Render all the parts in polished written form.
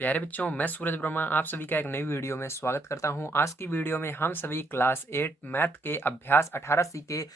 प्यारे बच्चों, मैं सूरज ब्रह्मा आप सभी का एक नई वीडियो में स्वागत करता हूं। आज की वीडियो में हम सभी क्लास 8 मैथ के अभ्यास 18C के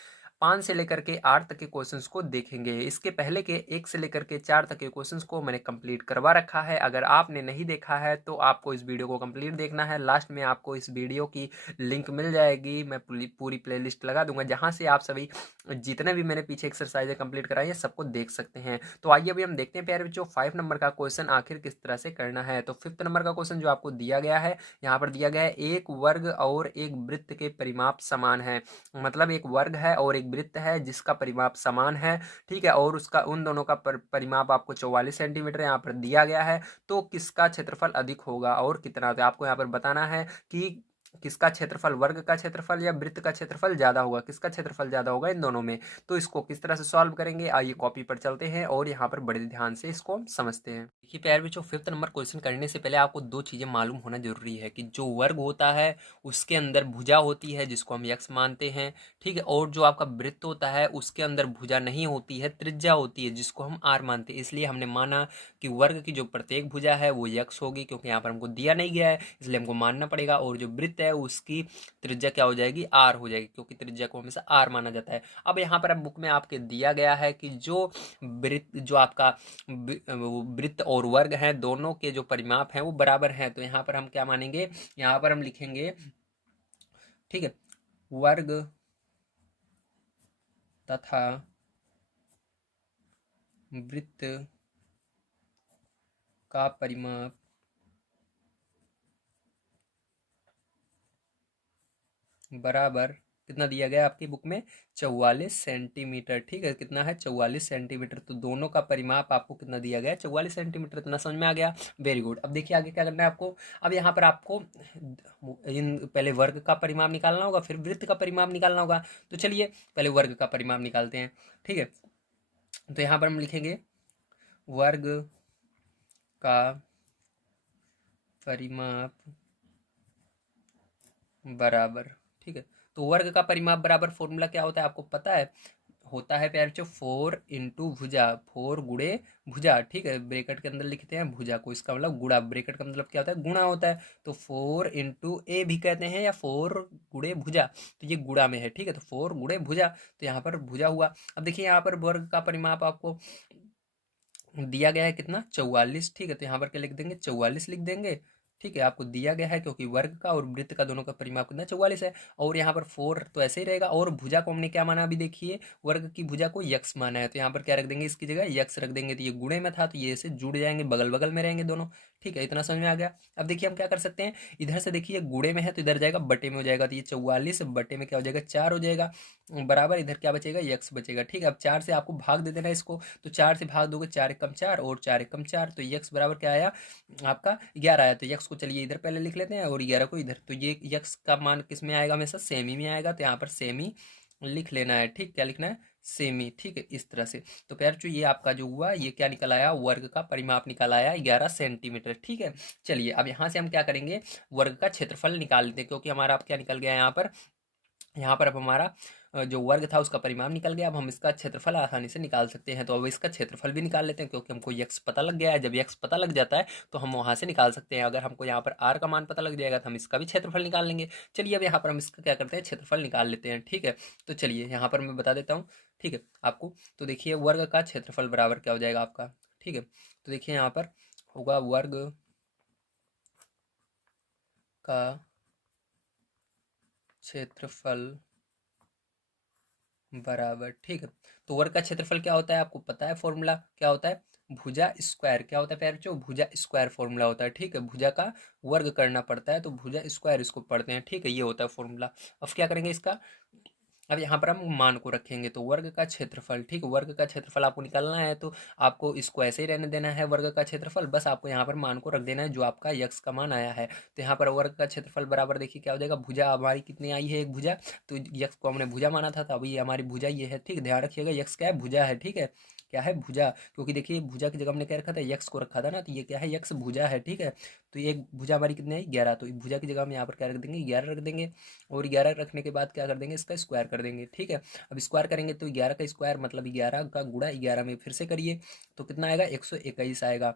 5 से लेकर के 8 तक के क्वेश्चंस को देखेंगे। इसके पहले के 1 से लेकर के 4 तक के क्वेश्चंस को मैंने कंप्लीट करवा रखा है। अगर आपने नहीं देखा है तो आपको इस वीडियो को कंप्लीट देखना है। लास्ट में आपको इस वीडियो की लिंक मिल जाएगी, मैं पूरी प्लेलिस्ट लगा दूंगा जहां से आप सभी जितने भी मैंने पीछे एक्सरसाइज कंप्लीट कराई है सबको देख सकते हैं। तो आइए अभी हम देखते हैं प्यारे बच्चों 5 नंबर का क्वेश्चन आखिर किस तरह से करना है। तो 5th नंबर का क्वेश्चन जो आपको दिया गया है, यहाँ पर दिया गया है एक वर्ग और एक वृत्त के परिमाप समान है। मतलब एक वर्ग है और एक वृत्त है जिसका परिमाप समान है, ठीक है, और उसका उन दोनों का परिमाप आपको 44 सेंटीमीटर यहाँ पर दिया गया है। तो किसका क्षेत्रफल अधिक होगा और कितना? तो आपको यहाँ पर बताना है कि किसका क्षेत्रफल, वर्ग का क्षेत्रफल या वृत्त का क्षेत्रफल ज्यादा होगा, किसका क्षेत्रफल ज्यादा होगा इन दोनों में। तो इसको किस तरह से सॉल्व करेंगे, आइए कॉपी पर चलते हैं और यहाँ पर बड़े ध्यान से इसको हम समझते हैं। देखिए प्यारे बच्चों, 5th नंबर क्वेश्चन करने से पहले आपको दो चीजें मालूम होना जरूरी है कि जो वर्ग होता है उसके अंदर भुजा होती है जिसको हम यक्स मानते हैं, ठीक है, और जो आपका वृत्त होता है उसके अंदर भुजा नहीं होती है, त्रिज्या होती है जिसको हम आर मानते हैं। इसलिए हमने माना कि वर्ग की जो प्रत्येक भुजा है वो यक्स होगी, क्योंकि यहाँ पर हमको दिया नहीं गया है इसलिए हमको मानना पड़ेगा, और जो वृत्त है उसकी त्रिज्या क्या हो जाएगी, आर हो जाएगी, क्योंकि त्रिज्या को हमेशा आर माना जाता है। अब यहाँ पर अब बुक में आपके दिया गया है कि जो वृत्त, जो आपका वृत्त और वर्ग है दोनों के जो परिमाप हैं वो बराबर हैं। तो यहाँ पर हम क्या मानेंगे, यहाँ पर हम लिखेंगे, ठीक है, वर्ग तथा वृत्त का परिमाप बराबर कितना दिया गया है आपकी बुक में, 44 सेंटीमीटर, ठीक है, कितना है 44 सेंटीमीटर। तो दोनों का परिमाप आपको कितना दिया गया है, 44 सेंटीमीटर। इतना समझ में आ गया, वेरी गुड। अब देखिए आगे क्या करना है आपको। अब यहाँ पर आपको इन पहले वर्ग का परिमाप निकालना होगा, फिर वृत्त का परिमाप निकालना होगा। तो चलिए पहले वर्ग का परिमाप निकालते हैं, ठीक है। तो यहाँ पर हम लिखेंगे वर्ग का परिमाप बराबर, ठीक है। तो वर्ग का परिमाप बराबर फॉर्मूला क्या होता है आपको पता है, होता है प्यारे बच्चों 4 इंटू भुजा, 4 गुणे भुजा, ठीक है, ब्रैकेट के अंदर लिखते हैं भुजा को, इसका मतलब गुणा, ब्रैकेट का मतलब क्या होता है, गुणा होता है। तो 4 इंटू ए भी कहते हैं या 4 गुणे भुजा, तो ये गुणा में है, ठीक है, तो 4 गुणे भुजा, तो यहाँ पर भुजा हुआ। अब देखिए यहाँ पर वर्ग का परिमाप आपको दिया गया है कितना, 44, ठीक है, तो यहाँ पर क्या लिख देंगे, 44 लिख देंगे, ठीक है, आपको दिया गया है क्योंकि वर्ग का और वृत्त का दोनों का परिमाप कितना 44 है। और यहाँ पर 4 तो ऐसे ही रहेगा, और भुजा को हमने क्या माना, अभी देखिए वर्ग की भुजा को यक्स माना है, तो यहाँ पर क्या रख देंगे, इसकी जगह यक्स रख देंगे। तो ये गुणे में था तो ये ऐसे जुड़ जाएंगे, बगल बगल में रहेंगे दोनों, ठीक है, इतना समझ में आ गया। अब देखिए हम क्या कर सकते हैं, इधर से देखिए गुणे में है तो इधर जाएगा बटे में हो जाएगा, तो ये 44 बटे में क्या हो जाएगा, 4 हो जाएगा, बराबर इधर क्या बचेगा, यक्स बचेगा, ठीक है। अब 4 से आपको भाग दे देना है इसको, तो 4 से भाग दोगे, 4 एकम 4 और 4 एकम 4, तो यक्स बराबर क्या आया आपका 11 आया। तो यक्स को चलिए इधर पहले लिख लेते हैं और 11 को इधर, तो ये यक्स का मान किस में आएगा, हमेशा सेमी में आएगा, तो यहाँ पर सेमी लिख लेना है, ठीक, क्या लिखना है, सेमी, ठीक है, इस तरह से। तो प्यार जो ये आपका जो हुआ ये क्या निकल आया, वर्ग का परिमाप निकल आया 11 सेंटीमीटर, ठीक है। चलिए अब यहाँ से हम क्या करेंगे, वर्ग का क्षेत्रफल निकाल लेते हैं, क्योंकि हमारा अब क्या निकल गया यहाँ पर अब हमारा जो वर्ग था उसका परिमाप निकल गया। अब हम इसका क्षेत्रफल आसानी से निकाल सकते हैं, तो अब इसका क्षेत्रफल भी निकाल लेते हैं, क्योंकि हमको यक्स पता लग गया है। जब यक्स पता लग जाता है तो हम वहां से निकाल सकते हैं। अगर हमको यहाँ पर आर का मान पता लग जाएगा तो हम इसका भी क्षेत्रफल निकाल लेंगे। चलिए अब यहाँ पर हम इसका क्या करते हैं, क्षेत्रफल निकाल लेते हैं, ठीक है। तो चलिए यहाँ पर मैं बता देता हूँ, ठीक है आपको। तो देखिए वर्ग का क्षेत्रफल बराबर क्या हो जाएगा आपका, ठीक है। तो देखिए यहाँ पर होगा वर्ग का क्षेत्रफल बराबर, ठीक है। तो वर्ग का क्षेत्रफल क्या होता है आपको पता है, फॉर्मूला क्या होता है, भुजा स्क्वायर, क्या होता है प्यारे बच्चों, भुजा स्क्वायर फॉर्मूला होता है, ठीक है। भुजा का वर्ग करना पड़ता है तो भुजा स्क्वायर इसको पढ़ते हैं, ठीक है, ये होता है फॉर्मूला। अब क्या करेंगे इसका, अब यहाँ पर हम मान को रखेंगे, तो वर्ग का क्षेत्रफल, ठीक, वर्ग का क्षेत्रफल आपको निकालना है, तो आपको इसको ऐसे ही रहने देना है वर्ग का क्षेत्रफल, बस आपको यहाँ पर मान को रख देना है जो आपका यक्स का मान आया है। तो यहाँ पर वर्ग का क्षेत्रफल बराबर देखिए क्या हो जाएगा, भुजा हमारी कितनी आई है, एक भुजा, तो यक्स को हमने भुजा माना था, तो अभी हमारी भुजा ये है, ठीक, ध्यान रखिएगा यक्स क्या है, भुजा है, ठीक है, क्या है, भुजा, क्योंकि देखिए भुजा की जगह हमने क्या रखा था, यक्स को रखा था ना, तो ये क्या है, यक्स भुजा है, ठीक है। तो ये भुजा हमारी कितनी आई, 11, तो भुजा की जगह हम यहाँ पर क्या रख देंगे, 11 रख देंगे, और 11 रखने के बाद क्या कर देंगे, इसका स्क्वायर कर देंगे, ठीक है। अब स्क्वायर करेंगे तो 11 का स्क्वायर मतलब 11 का गुणा 11 में फिर से करिए, तो कितना आएगा, 121 आएगा,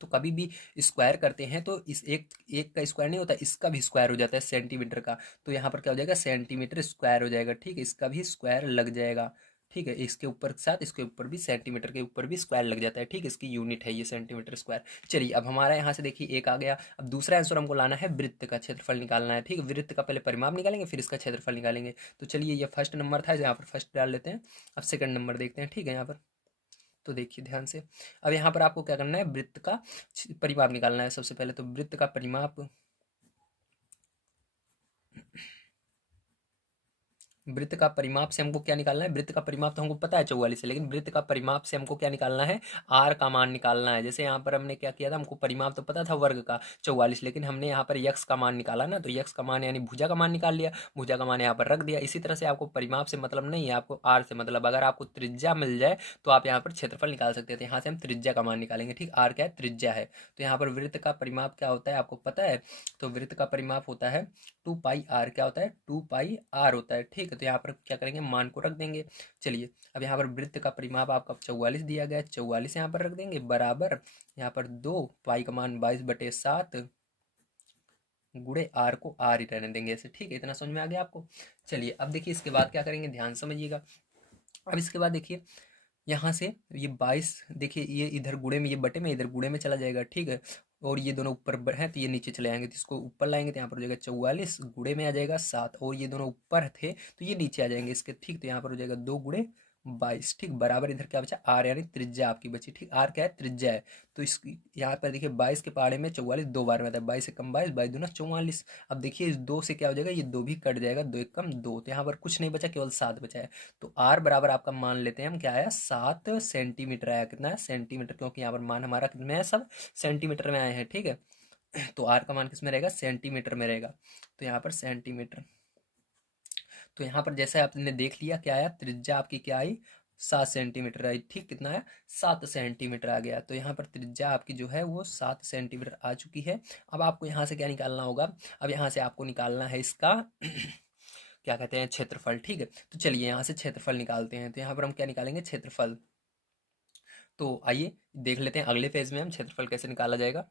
तो कभी भी स्क्वायर करते हैं तो इस एक एक का स्क्वायर नहीं होता, इसका भी स्क्वायर हो जाता है सेंटीमीटर का। तो यहाँ पर क्या हो जाएगा, सेंटीमीटर स्क्वायर हो जाएगा, ठीक है, इसका भी स्क्वायर लग जाएगा, ठीक है, इसके ऊपर के साथ इसके ऊपर भी सेंटीमीटर के ऊपर भी स्क्वायर लग जाता है, ठीक है, इसकी यूनिट है ये सेंटीमीटर स्क्वायर। चलिए अब हमारा यहाँ से देखिए एक आ गया। अब दूसरा आंसर हमको लाना है, वृत्त का क्षेत्रफल निकालना है, ठीक है, वृत्त का पहले परिमाप निकालेंगे फिर इसका क्षेत्रफल निकालेंगे। तो चलिए ये फर्स्ट नंबर था, यहाँ पर फर्स्ट डाल लेते हैं। अब सेकंड नंबर देखते हैं, ठीक है, यहाँ पर तो देखिए ध्यान से। अब यहाँ पर आपको क्या करना है, वृत्त का परिमाप निकालना है सबसे पहले। तो वृत्त का परिमाप, वृत्त का परिमाप से हमको क्या निकालना है, वृत्त का परिमाप तो हमको पता है 44 है, लेकिन वृत्त का परिमाप से हमको क्या निकालना है, आर का मान निकालना है। जैसे यहाँ पर हमने क्या किया था, हमको परिमाप तो पता था वर्ग का 44, लेकिन हमने यहाँ पर यक्स का मान निकाला ना, तो यक्स का मान यानी भुजा का मान निकाल लिया, भुजा का मान यहाँ पर रख दिया। इसी तरह से आपको परिमाप से मतलब नहीं है, आपको आर से मतलब। अगर आपको त्रिज्या मिल जाए तो आप यहाँ पर क्षेत्रफल निकाल सकते थे। यहाँ से हम त्रिज्या का मान निकालेंगे, ठीक, आर क्या है, त्रिज्या है। तो यहाँ पर वृत्त का परिमाप क्या होता है आपको पता है, तो वृत्त का परिमाप होता है 2 पाई आर, क्या होता है 2 पाई आर होता है, ठीक है। तो यहाँ पर क्या करेंगे, मान को रख देंगे। चलिए अब यहाँ पर वृत्त का परिमाप आपका 44 दिया गया है, 44 यहाँ पर रख देंगे, बराबर यहाँ पर 2 पाई का मान 22/7 गुणे आर को आर ही रहने देंगे ऐसे, ठीक है, इतना समझ में आ गया आपको। चलिए अब देखिए इसके बाद क्या करेंगे, ध्यान समझिएगा। अब इसके बाद देखिए यहाँ से ये 22, देखिए ये इधर गुणे में, ये बटे में, इधर गुणे में चला जाएगा, ठीक है, और ये दोनों ऊपर हैं तो ये नीचे चले आएंगे, तो इसको ऊपर लाएंगे तो यहाँ पर हो जाएगा 44 गुणे में आ जाएगा 7, और ये दोनों ऊपर थे तो ये नीचे आ जाएंगे इसके, ठीक, तो यहाँ पर हो जाएगा 2 गुणे 22, ठीक, बराबर इधर क्या बचा, आर यानी त्रिज्या आपकी बची, ठीक, आर क्या है, त्रिज्या है। तो इस यहाँ पर देखिए 22 के पहाड़े में 44 2 बार में आता है, 22 से कम 22, 22 दूना 44। अब देखिए इस 2 से क्या हो जाएगा, ये 2 भी कट जाएगा, 2 एक कम 2, तो यहाँ पर कुछ नहीं बचा, केवल 7 बचा है। तो आर बराबर आपका मान लेते हैं हम, क्या आया, 7 सेंटीमीटर आया। कितना है, सेंटीमीटर, क्योंकि यहाँ पर मान हमारा कितने हैं, सब सेंटीमीटर में आए हैं, ठीक है। तो आर का मान किस में रहेगा, सेंटीमीटर में रहेगा। तो यहाँ पर सेंटीमीटर, तो यहाँ पर जैसे आपने देख लिया क्या आया, त्रिज्या आपकी क्या आई, 7 सेंटीमीटर आई, ठीक, कितना है, 7 सेंटीमीटर आ गया। तो यहाँ पर त्रिज्या आपकी जो है वो 7 सेंटीमीटर आ चुकी है। अब आपको यहाँ से क्या निकालना होगा, अब यहाँ से आपको निकालना है इसका क्या कहते हैं, क्षेत्रफल, ठीक है। तो चलिए यहाँ से क्षेत्रफल निकालते हैं। तो यहाँ पर हम क्या निकालेंगे, क्षेत्रफल। तो आइए देख लेते हैं अगले फेज में हम क्षेत्रफल कैसे निकाला जाएगा।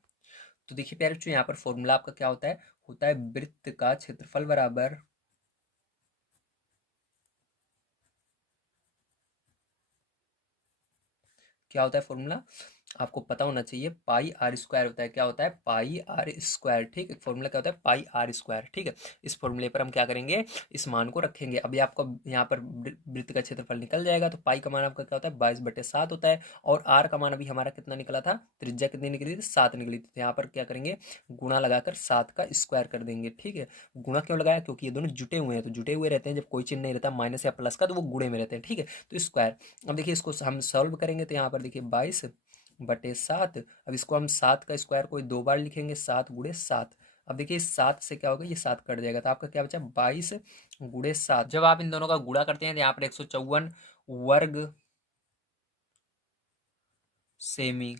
तो देखिए प्यारे बच्चों, यहाँ पर फॉर्मूला आपका क्या होता है वृत्त का क्षेत्रफल बराबर, क्या होता है फॉर्मूला, आपको पता होना चाहिए, पाई आर स्क्वायर होता है। क्या होता है, पाई आर स्क्वायर, ठीक है, फॉर्मूला क्या होता है, पाई आर स्क्वायर, ठीक है। इस फॉर्मूले पर हम क्या करेंगे, इस मान को रखेंगे। अभी आपको यहाँ पर वृत्त का क्षेत्रफल निकल जाएगा। तो पाई का मान आपका क्या होता है, 22/7 होता है, और आर का मान अभी हमारा कितना निकला था, त्रिज्या कितनी निकली थी, 7 निकली थी। तो यहाँ पर क्या करेंगे, गुणा लगाकर 7 का स्क्वायर कर देंगे, ठीक है। गुणा क्यों लगाया, क्योंकि ये दोनों जुटे हुए हैं, तो जुटे हुए रहते हैं, जब कोई चिन्ह नहीं रहता माइनस या प्लस का तो वो गुणे में रहते हैं, ठीक है। तो स्क्वायर, अब देखिए इसको हम सॉल्व करेंगे तो यहाँ पर देखिए 22/7, अब इसको हम 7 का स्क्वायर कोई 2 बार लिखेंगे, 7 गुणे 7। अब देखिए इस 7 से क्या होगा, ये 7 कट जाएगा, तो आपका क्या बचा, 22/7। जब आप इन दोनों का गुणा करते हैं तो यहाँ पर 154 वर्ग सेमी,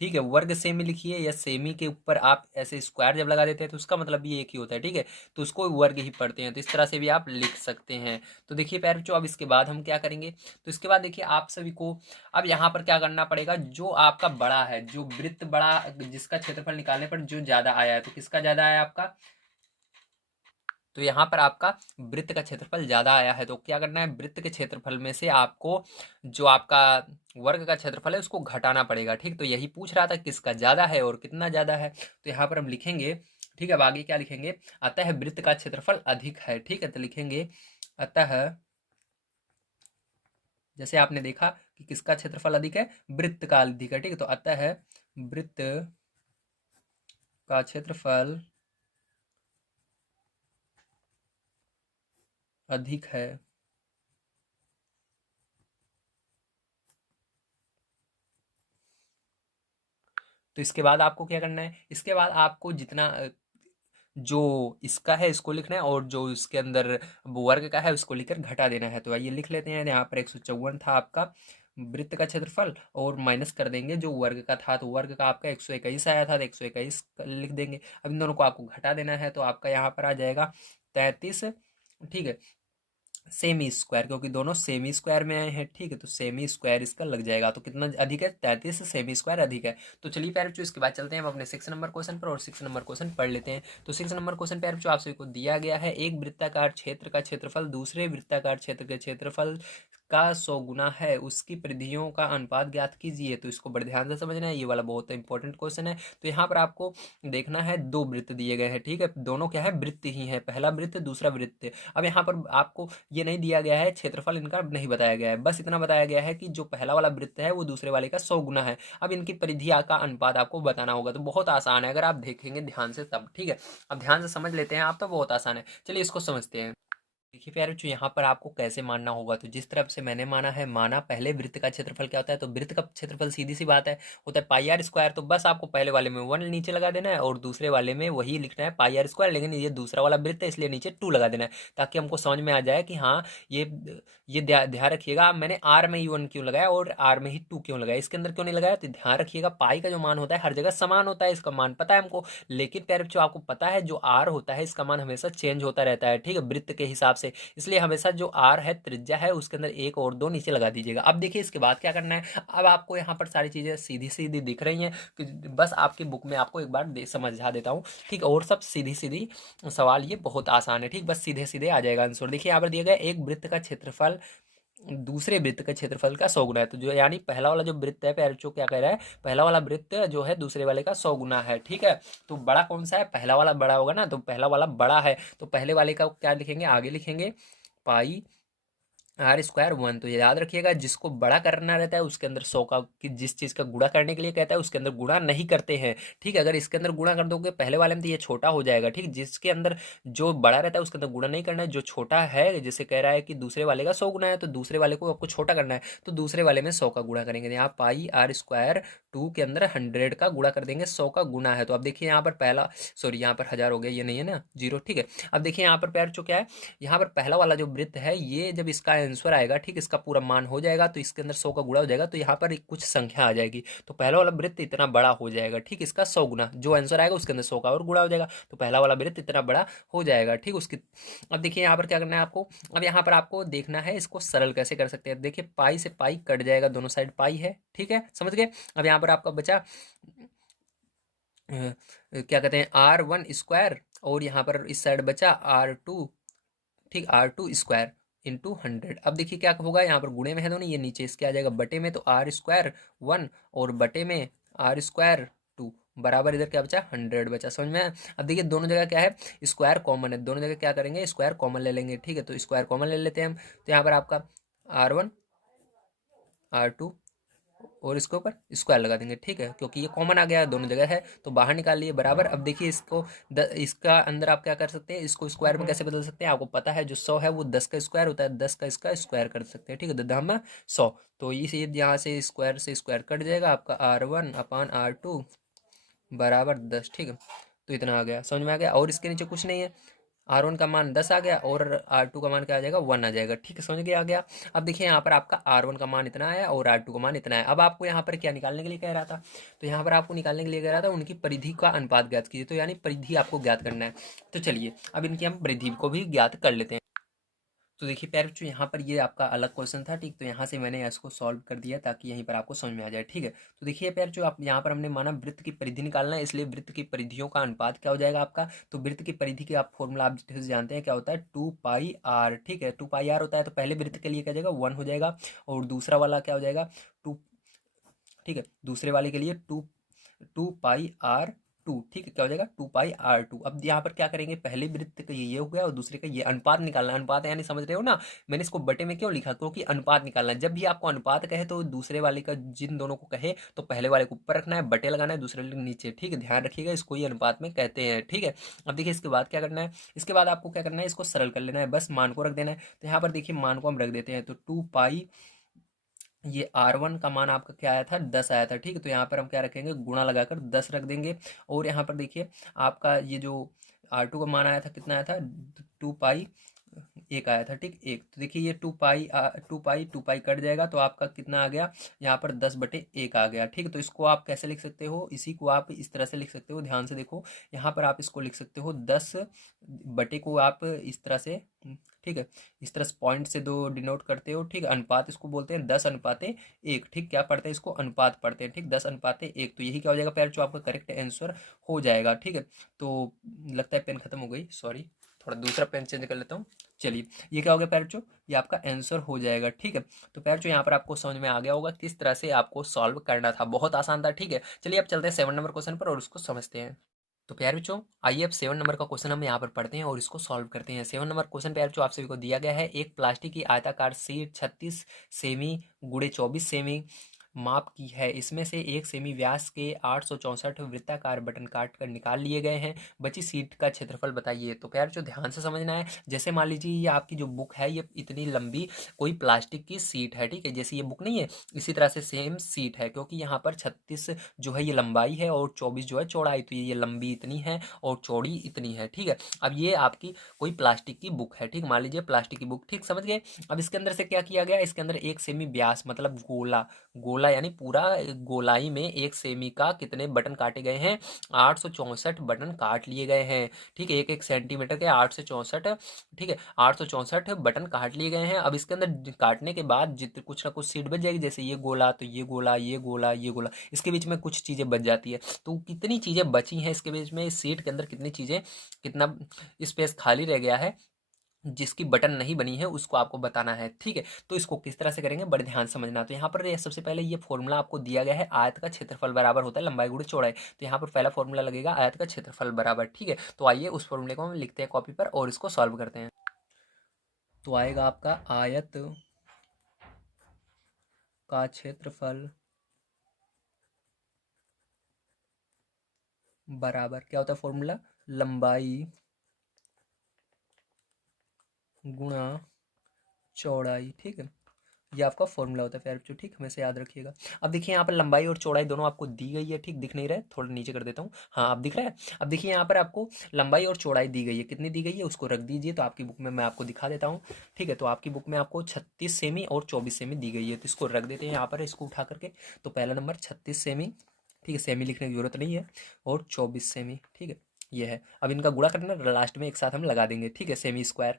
ठीक है, वर्ग सेमी लिखिए, या सेमी के ऊपर आप ऐसे स्क्वायर जब लगा देते हैं तो उसका मतलब भी एक ही होता है, ठीक है, तो उसको वर्ग ही पढ़ते हैं, तो इस तरह से भी आप लिख सकते हैं। तो देखिए प्यारे बच्चों, अब इसके बाद हम क्या करेंगे, तो इसके बाद देखिए आप सभी को अब यहाँ पर क्या करना पड़ेगा, जो आपका बड़ा है, जो वृत्त बड़ा, जिसका क्षेत्रफल निकालने पर जो ज्यादा आया है, तो किसका ज्यादा आया आपका, तो यहाँ पर आपका वृत्त का क्षेत्रफल ज्यादा आया है, तो क्या करना है, वृत्त के क्षेत्रफल में से आपको जो आपका वर्ग का क्षेत्रफल है उसको घटाना पड़ेगा, ठीक। तो यही पूछ रहा था किसका ज्यादा है और कितना ज्यादा है। तो यहाँ पर हम लिखेंगे, ठीक है, अब आगे क्या लिखेंगे, अतः वृत्त का क्षेत्रफल अधिक है, ठीक है, तो लिखेंगे अतः, जैसे आपने देखा कि किसका क्षेत्रफल अधिक है, वृत्त का अधिक है, ठीक है, तो अतः वृत्त का क्षेत्रफल अधिक है। तो इसके बाद आपको क्या करना है, इसके बाद आपको जितना जो इसका है इसको लिखना है, और जो इसके अंदर वर्ग का है उसको लिखकर घटा देना है। तो आइए लिख लेते हैं, यहाँ पर 154 था आपका वृत्त का क्षेत्रफल, और माइनस कर देंगे जो वर्ग का था, तो वर्ग का आपका 121 आया था, तो 121 लिख देंगे। अब इन दोनों को आपको घटा देना है, तो आपका यहाँ पर आ जाएगा 33, ठीक है। सेमी स्क्वायर, क्योंकि दोनों सेमी स्क्वायर में आए हैं, ठीक है, तो सेमी स्क्वायर इसका लग जाएगा। तो कितना अधिक है, 33 से सेमी स्क्वायर अधिक है। तो चलिए प्यारे बच्चों, इसके बाद चलते हैं हम अपने 6 नंबर क्वेश्चन पर, और 6 नंबर क्वेश्चन पढ़ लेते हैं। तो 6 नंबर क्वेश्चन प्यारे बच्चों आप सभी को दिया गया है, एक वृत्ताकार क्षेत्र का क्षेत्रफल दूसरे वृत्ताकार क्षेत्र के क्षेत्रफल का 100 गुना है, उसकी परिधियों का अनुपात ज्ञात कीजिए। तो इसको बड़े ध्यान से समझना है, ये वाला बहुत इंपॉर्टेंट क्वेश्चन है। तो यहाँ पर आपको देखना है, दो वृत्त दिए गए हैं, ठीक है, दोनों क्या है, वृत्त ही है, पहला वृत्त दूसरा वृत्त। अब यहाँ पर आपको ये नहीं दिया गया है, क्षेत्रफल इनका नहीं बताया गया है, बस इतना बताया गया है कि जो पहला वाला वृत्त है वो दूसरे वाले का 100 गुना है। अब इनकी परिधि का अनुपात आपको बताना होगा। तो बहुत आसान है, अगर आप देखेंगे ध्यान से तब, ठीक है। अब ध्यान से समझ लेते हैं आप, तो बहुत आसान है। चलिए इसको समझते हैं। देखिए प्यारे बच्चों, यहाँ पर आपको कैसे मानना होगा, तो जिस तरफ से मैंने माना है, माना पहले वृत्त का क्षेत्रफल क्या होता है, तो वृत्त का क्षेत्रफल सीधी सी बात है, होता है पाई आर स्क्वायर। तो बस आपको पहले वाले में 1 नीचे लगा देना है, और दूसरे वाले में वही लिखना है पाई आर स्क्वायर, लेकिन ये दूसरा वाला वृत्त है इसलिए नीचे 2 लगा देना है, ताकि हमको समझ में आ जाए कि हाँ, ये ध्यान रखिएगा, मैंने आर में ही 1 क्यों लगाया और आर में ही 2 क्यों लगाया, इसके अंदर क्यों नहीं लगाया। तो ध्यान रखिएगा, पाई का जो मान होता है हर जगह समान होता है, इसका मान पता है हमको। लेकिन प्यारे बच्चों, आपको पता है जो आर होता है इसका मान हमेशा चेंज होता रहता है, ठीक है, वृत्त के हिसाब से। इसलिए हमेशा जो आर है, त्रिज्या है, उसके अंदर 1 और 2 नीचे लगा दीजिएगा। अब देखिए इसके बाद क्या करना है। अब आपको यहाँ पर सारी चीजें सीधी सीधी दिख रही हैं, कि बस आपकी बुक में आपको एक बार समझा देता हूँ, ठीक। और सब सीधी सीधी सवाल, ये बहुत आसान है, ठीक, बस सीधे सीधे आ जाएगा आंसर। देखिए यहाँ पर दिया गया, एक वृत्त का क्षेत्रफल दूसरे वृत्त के क्षेत्रफल का 100 गुना है। तो जो यानी पहला वाला जो वृत्त है प्यारे बच्चों, क्या कह रहा है, पहला वाला वृत्त जो है दूसरे वाले का 100 गुना है, ठीक है। तो बड़ा कौन सा है, पहला वाला बड़ा होगा ना, तो पहला वाला बड़ा है, तो पहले वाले का क्या लिखेंगे, आगे लिखेंगे पाई आर स्क्वायर 1। तो ये याद रखिएगा, जिसको बड़ा करना रहता है उसके अंदर 100 का, कि जिस चीज़ का गुणा करने के लिए कहता है उसके अंदर गुणा नहीं करते हैं, ठीक है। अगर इसके अंदर गुणा कर दोगे पहले वाले में, तो ये छोटा हो जाएगा, ठीक। जिसके अंदर जो बड़ा रहता है उसके अंदर गुणा नहीं करना है, जो छोटा है, जैसे कह रहा है कि दूसरे वाले का 100 गुना है, तो दूसरे वाले को आपको छोटा करना है, तो दूसरे वाले में 100 का गुणा करेंगे। यहाँ पाई आर स्क्वायर 2 के अंदर 100 का गुणा कर देंगे, 100 का गुना है। तो अब देखिए यहाँ पर पहला, सॉरी यहाँ पर 1000 हो गया, ये नहीं है ना, 0, ठीक है। अब देखिए यहाँ पर प्यार, क्या है, यहाँ पर पहला वाला जो वृत्त है, ये जब इसका आंसर आएगा, ठीक, इसका पूरा मान हो जाएगा, तो इसके अंदर 100 का गुणा हो जाएगा, तो यहाँ पर एक कुछ संख्या आ जाएगी, तो पहला वाला वृत्त इतना बड़ा हो जाएगा, ठीक, इसका 100 गुना, जो आंसर आएगा उसके अंदर 100 का और गुणा हो जाएगा, तो पहला वाला वृत्त इतना बड़ा हो जाएगा, ठीक उसकी। अब देखिए यहाँ पर क्या करना है आपको, अब यहाँ पर आपको देखना है इसको सरल कैसे कर सकते हैं। देखिए पाई से पाई कट जाएगा, दोनों साइड पाई है, ठीक है, समझ गए। अब यहाँ पर आपका बचा क्या कहते हैं, R1 स्क्वायर, और यहाँ पर इस साइड बचा R2, ठीक, R2 स्क्वायर इंटू 100। अब देखिए क्या होगा, यहाँ पर गुणे में है दोनों, ये नीचे इसके आ जाएगा बटे में, तो आर स्क्वायर 1 और बटे में आर स्क्वायर 2 बराबर, इधर क्या बचा, 100 बचा, समझ में आया? अब देखिए दोनों जगह क्या है, स्क्वायर कॉमन है, दोनों जगह क्या करेंगे, स्क्वायर कॉमन ले लेंगे, ठीक है। तो स्क्वायर कॉमन ले लेते हैं हम, तो यहाँ पर आपका R1 R2 और इसके ऊपर स्क्वायर लगा देंगे, ठीक है, क्योंकि ये कॉमन आ गया है, दोनों जगह है, तो बाहर निकाल लिए बराबर। अब देखिए इसको इसका अंदर आप क्या कर सकते हैं, इसको स्क्वायर में कैसे बदल सकते हैं, आपको पता है जो 100 है वो 10 का स्क्वायर होता है, 10 का इसका स्क्वायर कर सकते हैं, ठीक है, 10 में 100। तो इस यहाँ से स्क्वायर कट जाएगा, आपका R1/R2 बराबर 10, ठीक है। तो इतना आ गया, समझ में आ गया, और इसके नीचे कुछ नहीं है। R1 का मान 10 आ गया, और R2 का मान क्या आ जाएगा, 1 आ जाएगा, ठीक है, समझ गया, आ गया। अब देखिए यहाँ पर आपका R1 का मान इतना आया और R2 का मान इतना है। अब आपको यहाँ पर क्या निकालने के लिए कह रहा था, तो यहाँ पर आपको निकालने के लिए कह रहा था उनकी परिधि का अनुपात ज्ञात कीजिए, तो यानी परिधि आपको ज्ञात करना है। तो चलिए अब इनकी हम परिधि को भी ज्ञात कर लेते हैं। तो देखिए प्यारे बच्चों, यहाँ पर ये आपका अलग क्वेश्चन था, ठीक, तो यहाँ से मैंने इसको सॉल्व कर दिया ताकि यहीं पर आपको समझ में आ जाए, ठीक है। तो देखिए प्यारे बच्चों, आप यहाँ पर हमने माना वृत्त की परिधि निकालना है, इसलिए वृत्त की परिधियों का अनुपात क्या हो जाएगा आपका, तो वृत्त की परिधि की आप फॉर्मूला आप जानते हैं क्या होता है, 2πr, ठीक है, 2πr होता है। तो पहले वृत्त के लिए क्या जाएगा, 1 हो जाएगा, और दूसरा वाला क्या हो जाएगा, 2, ठीक है, दूसरे वाले के लिए 2πr2, ठीक है, क्या हो जाएगा, 2πr2। अब यहाँ पर क्या करेंगे, पहले वृत्त का ये हो गया और दूसरे का ये, अनुपात निकालना, अनुपात यानी समझ रहे हो ना, मैंने इसको बटे में क्यों लिखा, क्योंकि अनुपात निकालना है। जब भी आपको अनुपात कहे तो दूसरे वाले का, जिन दोनों को कहे तो पहले वाले को ऊपर रखना है, बटे लगाना है, दूसरे वाले नीचे, ठीक है, ध्यान रखिएगा, इसको ही अनुपात में कहते हैं, ठीक है। अब देखिए इसके बाद क्या करना है, इसके बाद आपको क्या करना है, इसको सरल कर लेना है, बस मान को रख देना है। तो यहाँ पर देखिए मान को हम रख देते हैं, तो 2π, ये R1 का मान आपका क्या आया था, 10 आया था, ठीक है। तो यहाँ पर हम क्या रखेंगे, गुणा लगाकर 10 रख देंगे। और यहाँ पर देखिए आपका ये जो R2 का मान आया था, कितना आया था, 2π, एक आया था, ठीक, एक। तो देखिए ये 2π कट जाएगा, तो आपका कितना आ गया, यहाँ पर 10/1 आ गया, ठीक है। तो इसको आप कैसे लिख सकते हो, इसी को आप इस तरह से लिख सकते हो, ध्यान से देखो, यहाँ पर आप इसको लिख सकते हो 10 बटे को आप इस तरह से, ठीक है। इस तरह से पॉइंट से दो डिनोट करते हो, ठीक है। अनुपात इसको बोलते हैं 10:1, ठीक। क्या पढ़ते हैं इसको? अनुपात पढ़ते हैं, ठीक। 10:1, तो यही क्या हो जाएगा पैर जो आपका करेक्ट आंसर हो जाएगा, ठीक है। तो लगता है पेन खत्म हो गई, सॉरी, थोड़ा दूसरा पेन चेंज कर लेता हूँ। चलिए, ये क्या हो गया पैरचो? ये आपका आंसर हो जाएगा, ठीक है। तो पैरचो यहाँ पर आपको समझ में आ गया होगा किस तरह से आपको सॉल्व करना था, बहुत आसान था, ठीक है। चलिए अब चलते हैं 7 नंबर क्वेश्चन पर और उसको समझते हैं। तो प्यारे बच्चों, आइए अब 7 नंबर का क्वेश्चन हम यहाँ पर पढ़ते हैं और इसको सॉल्व करते हैं। 7 नंबर क्वेश्चन प्यारे बच्चों आप सभी को दिया गया है, एक प्लास्टिक की आयताकार शीट 36 सेमी गुणे 24 सेमी माप की है, इसमें से 1 सेमी व्यास के 864 वृत्ताकार बटन काट कर निकाल लिए गए हैं, बची सीट का क्षेत्रफल बताइए। तो प्यारे बच्चों ध्यान से समझना है, जैसे मान लीजिए ये आपकी जो बुक है ये इतनी लंबी कोई प्लास्टिक की सीट है, ठीक है। जैसे ये बुक नहीं है, इसी तरह से सेम सीट है, क्योंकि यहाँ पर 36 जो है ये लंबाई है और 24 जो है चौड़ाई, तो ये लंबी इतनी है और चौड़ी इतनी है, ठीक है। अब ये आपकी कोई प्लास्टिक की बुक है, ठीक। मान लीजिए प्लास्टिक की बुक, ठीक, समझ गए। अब इसके अंदर से क्या किया गया, इसके अंदर 1 सेमी व्यास मतलब गोला, गोला यानी पूरा गोलाई में 1 सेमी का कितने बटन काटे गए हैं? 864 बटन काट लिए गए हैं, ठीक है। 1 1 सेंटीमीटर के 864, ठीक है, 864 बटन काट लिए गए हैं। अब इसके अंदर काटने के बाद जितने कुछ ना कुछ सीट बच जाएगी, जैसे ये गोला तो ये गोला, ये गोला, ये गोला, इसके बीच में कुछ चीज़ें बच जाती है। तो कितनी चीज़ें बची हैं इसके बीच में, इस सीट के अंदर कितनी चीज़ें, कितना स्पेस खाली रह गया है जिसकी बटन नहीं बनी है उसको आपको बताना है, ठीक है। तो इसको किस तरह से करेंगे, बड़े ध्यान समझना। तो यहाँ पर सबसे पहले ये फॉर्मूला आपको दिया गया है, आयत का क्षेत्रफल बराबर होता है लंबाई गुणे चौड़ाई। तो यहाँ पर पहला फॉर्मूला लगेगा आयत का क्षेत्रफल बराबर, ठीक है। तो आइए उस फॉर्मूले को हम लिखते हैं कॉपी पर और इसको सॉल्व करते हैं। तो आएगा आपका आयत का क्षेत्रफल बराबर क्या होता है फॉर्मूला, लंबाई गुणा चौड़ाई, ठीक है। ये आपका फॉर्मूला होता है प्यारे बच्चों, ठीक, हमेशा याद रखिएगा। अब देखिए यहाँ पर लंबाई और चौड़ाई दोनों आपको दी गई है, ठीक, दिख नहीं रहा है, थोड़ा नीचे कर देता हूँ, हाँ अब दिख रहा है। अब देखिए यहाँ पर आपको लंबाई और चौड़ाई दी गई है, कितनी दी गई है उसको रख दीजिए। तो आपकी बुक में मैं आपको दिखा देता हूँ, ठीक है। तो आपकी बुक में आपको 36 सेमी और 24 सेमी दी गई है, तो इसको रख देते हैं यहाँ पर, इसको उठा करके। तो पहला नंबर 36 सेमी, ठीक है, सेमी लिखने की जरूरत नहीं है, और 24 सेमी, ठीक है, ये है। अब इनका गुणा करना लास्ट में एक साथ हम लगा देंगे, ठीक है, सेमी स्क्वायर।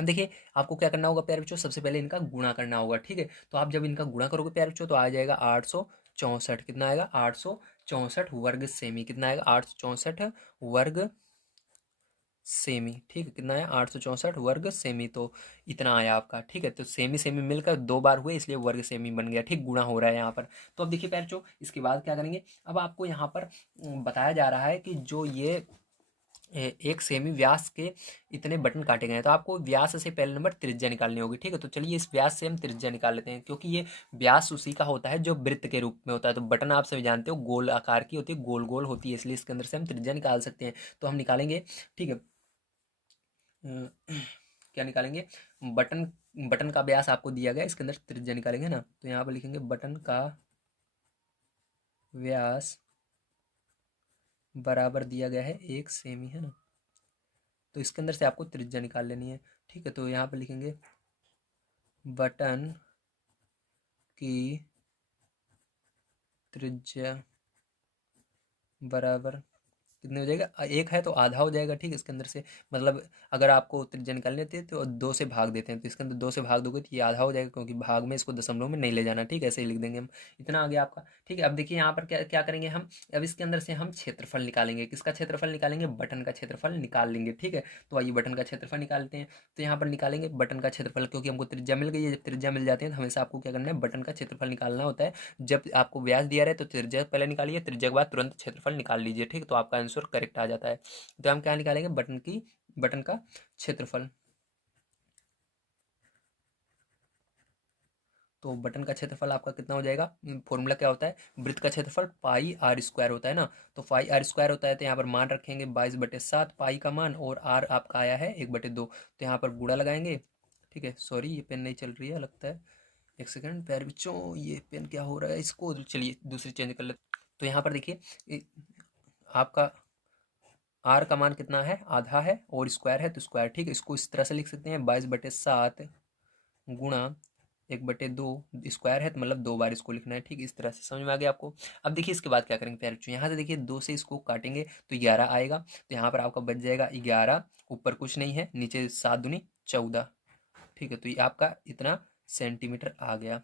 अब देखिए आपको क्या करना होगा प्यारे बच्चों, सबसे पहले इनका गुणा करना होगा, ठीक है। तो आप जब इनका गुणा करोगे प्यारे बच्चों तो आ जाएगा 864, कितना आएगा 864 वर्ग सेमी, कितना आएगा 864 वर्ग सेमी, ठीक है, कितना आया 864 वर्ग सेमी। तो इतना आया आपका, ठीक है। तो सेमी सेमी मिलकर 2 बार हुए इसलिए वर्ग सेमी बन गया, ठीक, गुणा हो रहा है यहाँ पर। तो अब देखिए प्यारे बच्चों इसके बाद क्या करेंगे, अब आपको यहाँ पर बताया जा रहा है कि जो ये 1 सेमी व्यास के इतने बटन काटे गए हैं, तो आपको व्यास से पहले नंबर त्रिज्या निकालनी होगी, ठीक है। तो चलिए इस व्यास से हम त्रिज्या निकाल लेते हैं, क्योंकि ये व्यास उसी का होता है जो वृत्त के रूप में होता है। तो बटन आप सभी जानते हो गोल आकार की होती है, गोल गोल होती है, इसलिए इसके अंदर से हम त्रिज्या निकाल सकते हैं। तो हम निकालेंगे, ठीक है। क्या निकालेंगे, बटन, बटन का व्यास आपको दिया गया, इसके अंदर त्रिज्या निकालेंगे ना। तो यहाँ पर लिखेंगे बटन का व्यास बराबर दिया गया है 1 सेमी, है ना। तो इसके अंदर से आपको त्रिज्या निकाल लेनी है, ठीक है। तो यहाँ पर लिखेंगे बटन की त्रिज्या बराबर कितने हो जाएगा, एक है तो आधा हो जाएगा, ठीक है। इसके अंदर से मतलब अगर आपको त्रिज्या निकालनी होती है तो 2 से भाग देते हैं, तो इसके अंदर 2 से भाग दोगे तो ये आधा हो जाएगा, क्योंकि भाग में इसको दशमलव में नहीं ले जाना, ठीक है। ऐसे ही लिख देंगे हम, इतना आ गया आपका, ठीक है। अब देखिए यहाँ पर क्या क्या करेंगे हम, अब इसके अंदर से हम क्षेत्रफल निकालेंगे, किसका क्षेत्रफल निकालेंगे, बटन का क्षेत्रफल निकाल लेंगे, ठीक है। तो आइए बटन का क्षेत्रफल निकालते हैं। तो यहाँ पर निकालेंगे बटन का क्षेत्रफल, क्योंकि हमको त्रिज्या मिल गई है, जब त्रिज्या मिल जाती है तो हमेशा आपको क्या करना है, बटन का क्षेत्रफल निकालना होता है। जब आपको व्यास दिया रहे तो त्रिज्या पहले निकालिए, त्रिज्या के बाद तुरंत क्षेत्रफल निकाल लीजिए, ठीक, तो आपका आंसर करेक्ट आ जाता है। तो हम क्या निकालेंगे, बटन का क्षेत्रफल। तो बटन का क्षेत्रफल आपका कितना हो जाएगा, फॉर्मूला क्या होता है, वृत्त का क्षेत्रफल पाई आर स्क्वायर होता है ना। तो पाई आर स्क्वायर होता है, तो यहाँ पर मान रखेंगे 22/7 पाई का मान, और आर आपका आया है 1/2। तो यहाँ पर गुणा लगाएंगे, ठीक है। सॉरी ये पेन नहीं चल रही है लगता है, एक सेकंड प्यारे बच्चों, ये पेन क्या हो रहा है इसको, चलिए दूसरी चेंज कर लेते। तो यहाँ पर देखिए आपका आर का मान कितना है, आधा है, और स्क्वायर है तो स्क्वायर, ठीक है। इसको इस तरह से लिख सकते हैं 22/7 गुणा 1/2 स्क्वायर है तो मतलब 2 बार इसको लिखना है, ठीक, इस तरह से समझ में आ गया आपको। अब देखिए इसके बाद क्या करेंगे प्यारे बच्चों, यहाँ से देखिए 2 से इसको काटेंगे तो 11 आएगा, तो यहाँ पर आपका बच जाएगा 11, ऊपर कुछ नहीं है, नीचे 7 दूनी 14, ठीक है, तो ये आपका इतना सेंटीमीटर आ गया।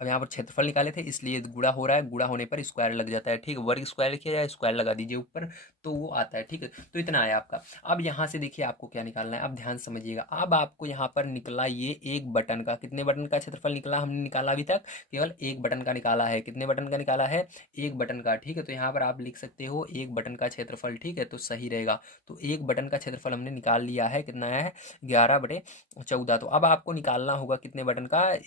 अब यहाँ पर क्षेत्रफल निकाले थे इसलिए गुणा हो रहा है, गुणा होने पर स्क्वायर लग जाता है, ठीक है, वर्ग स्क्वायर लिखिए या स्क्वायर लगा दीजिए ऊपर तो वो आता है, ठीक है, तो इतना आया आपका। अब यहाँ से देखिए आपको क्या निकालना है, अब ध्यान से समझिएगा। अब आपको यहाँ पर निकला ये एक बटन का, कितने बटन का क्षेत्रफल निकला, हमने निकाला अभी तक केवल एक बटन का निकाला है, कितने बटन का निकाला है, एक बटन का, ठीक है, तो यहाँ पर आप लिख सकते हो एक बटन का क्षेत्रफल, ठीक है, तो सही रहेगा। तो एक बटन का क्षेत्रफल हमने निकाल लिया है, कितना आया है 11/14। तो अब आपको निकालना होगा कितने बटन का,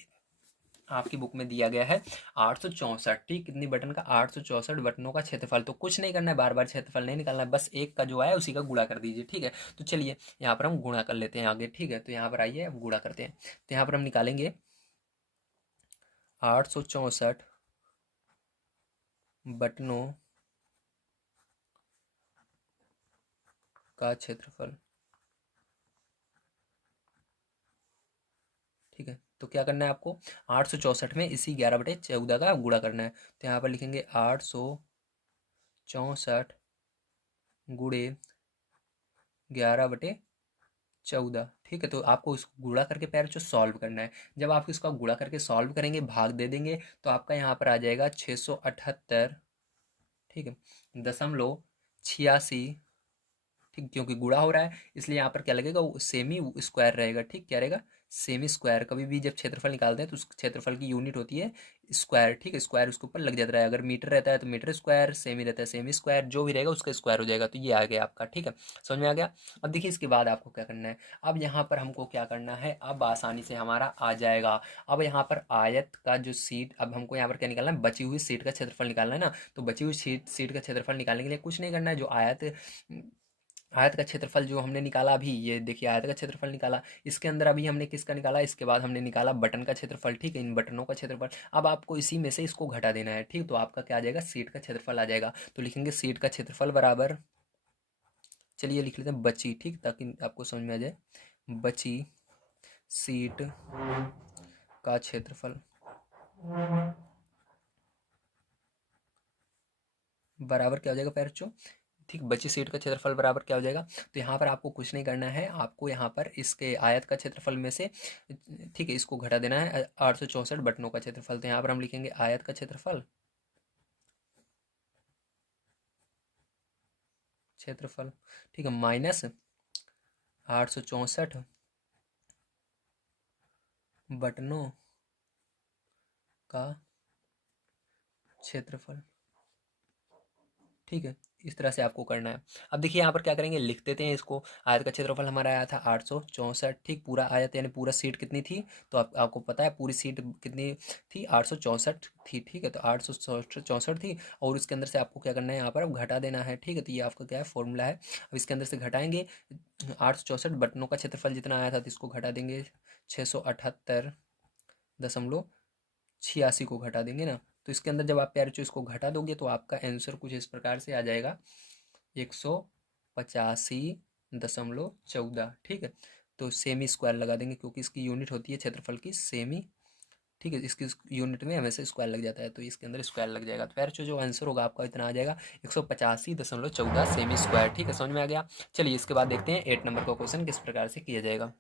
आपकी बुक में दिया गया है 864, ठीक, कितनी बटन का, 864 बटनों का क्षेत्रफल। तो कुछ नहीं करना है, बार बार क्षेत्रफल नहीं निकालना है, बस एक का जो आया उसी का गुणा कर दीजिए, ठीक है। तो चलिए यहाँ पर हम गुणा कर लेते हैं आगे, ठीक है, तो यहाँ पर आइए अब गुणा करते हैं। तो यहाँ पर हम निकालेंगे 864 बटनों का क्षेत्रफल, ठीक है, तो क्या करना है आपको, 864 में इसी 11/14 का गुणा करना है। तो यहाँ पर लिखेंगे 864 गुणे 11/14, ठीक है, तो आपको इसको गुणा करके पैर जो सॉल्व करना है। जब आप इसका गुणा करके सॉल्व करेंगे, भाग दे देंगे, तो आपका यहाँ पर आ जाएगा 678, ठीक है, 0.86, ठीक, क्योंकि गुणा हो रहा है इसलिए यहाँ पर क्या लगेगा, वो सेमी स्क्वायर रहेगा, ठीक, क्या रहेगा, सेमी स्क्वायर। कभी भी जब क्षेत्रफल निकालते हैं तो उस क्षेत्रफल की यूनिट होती है स्क्वायर, ठीक है, स्क्वायर उसके ऊपर लग जाता है, अगर मीटर रहता है तो मीटर स्क्वायर, सेमी रहता है सेमी स्क्वायर, जो भी रहेगा उसका स्क्वायर हो जाएगा। तो ये आ गया आपका, ठीक है, समझ में आ गया। अब देखिए इसके बाद आपको क्या करना है, अब यहाँ पर हमको क्या करना है, अब आसानी से हमारा आ जाएगा। अब यहाँ पर आयत का जो सीट, अब हमको यहाँ पर क्या निकालना है, बची हुई सीट का क्षेत्रफल निकालना है ना, तो बची हुई सीट का क्षेत्रफल निकालने के लिए कुछ नहीं करना है, जो आयत आयत का क्षेत्रफल जो हमने निकाला अभी, ये देखिए आयत का क्षेत्रफल निकाला, इसके अंदर अभी हमने किसका निकाला, इसके बाद हमने निकाला बटन का क्षेत्रफल, ठीक है, इन बटनों का क्षेत्रफल। अब आपको इसी में से इसको घटा देना है, ठीक, तो आपका क्या आ जाएगा, सीट का क्षेत्रफल आ जाएगा। तो लिखेंगे सीट का क्षेत्रफल बराबर, चलिए लिख लेते हैं बची, ठीक, ताकि आपको समझ में आ जाए, बची सीट का क्षेत्रफल बराबर क्या हो जाएगा पैर, ठीक, बची सीट का क्षेत्रफल बराबर क्या हो जाएगा। तो यहाँ पर आपको कुछ नहीं करना है, आपको यहाँ पर इसके आयत का क्षेत्रफल में से, ठीक है, इसको घटा देना है 864 बटनों का क्षेत्रफल। तो यहाँ पर हम लिखेंगे आयत का क्षेत्रफल, ठीक है, माइनस 864 बटनों का क्षेत्रफल, ठीक है, इस तरह से आपको करना है। अब देखिए यहाँ पर क्या करेंगे, लिख देते हैं इसको। आयत का क्षेत्रफल हमारा आया था 864, ठीक, पूरा आयत यानी पूरा सीट कितनी थी, तो आपको पता है पूरी सीट कितनी थी, 864 थी, ठीक है, तो 864 थी, और उसके अंदर से आपको क्या करना है, यहाँ पर अब घटा देना है, ठीक है, तो ये आपका क्या है फॉर्मूला है। अब इसके अंदर से घटाएंगे, 864 बटनों का क्षेत्रफल जितना आया था तो इसको घटा देंगे, 678.86 को घटा देंगे ना, तो इसके अंदर जब आप प्यारे चो इसको घटा दोगे तो आपका आंसर कुछ इस प्रकार से आ जाएगा, 185.14, ठीक है, तो सेमी स्क्वायर लगा देंगे क्योंकि इसकी यूनिट होती है क्षेत्रफल की सेमी, ठीक है, इसकी यूनिट में हमेशा स्क्वायर लग जाता है, तो इसके अंदर स्क्वायर लग जाएगा। तो प्यारे चो जो आंसर होगा आपका इतना आ जाएगा, 185.14 सेमी स्क्वायर, ठीक है, समझ में आ गया। चलिए इसके बाद देखते हैं 8 नंबर का क्वेश्चन किस प्रकार से किया जाएगा।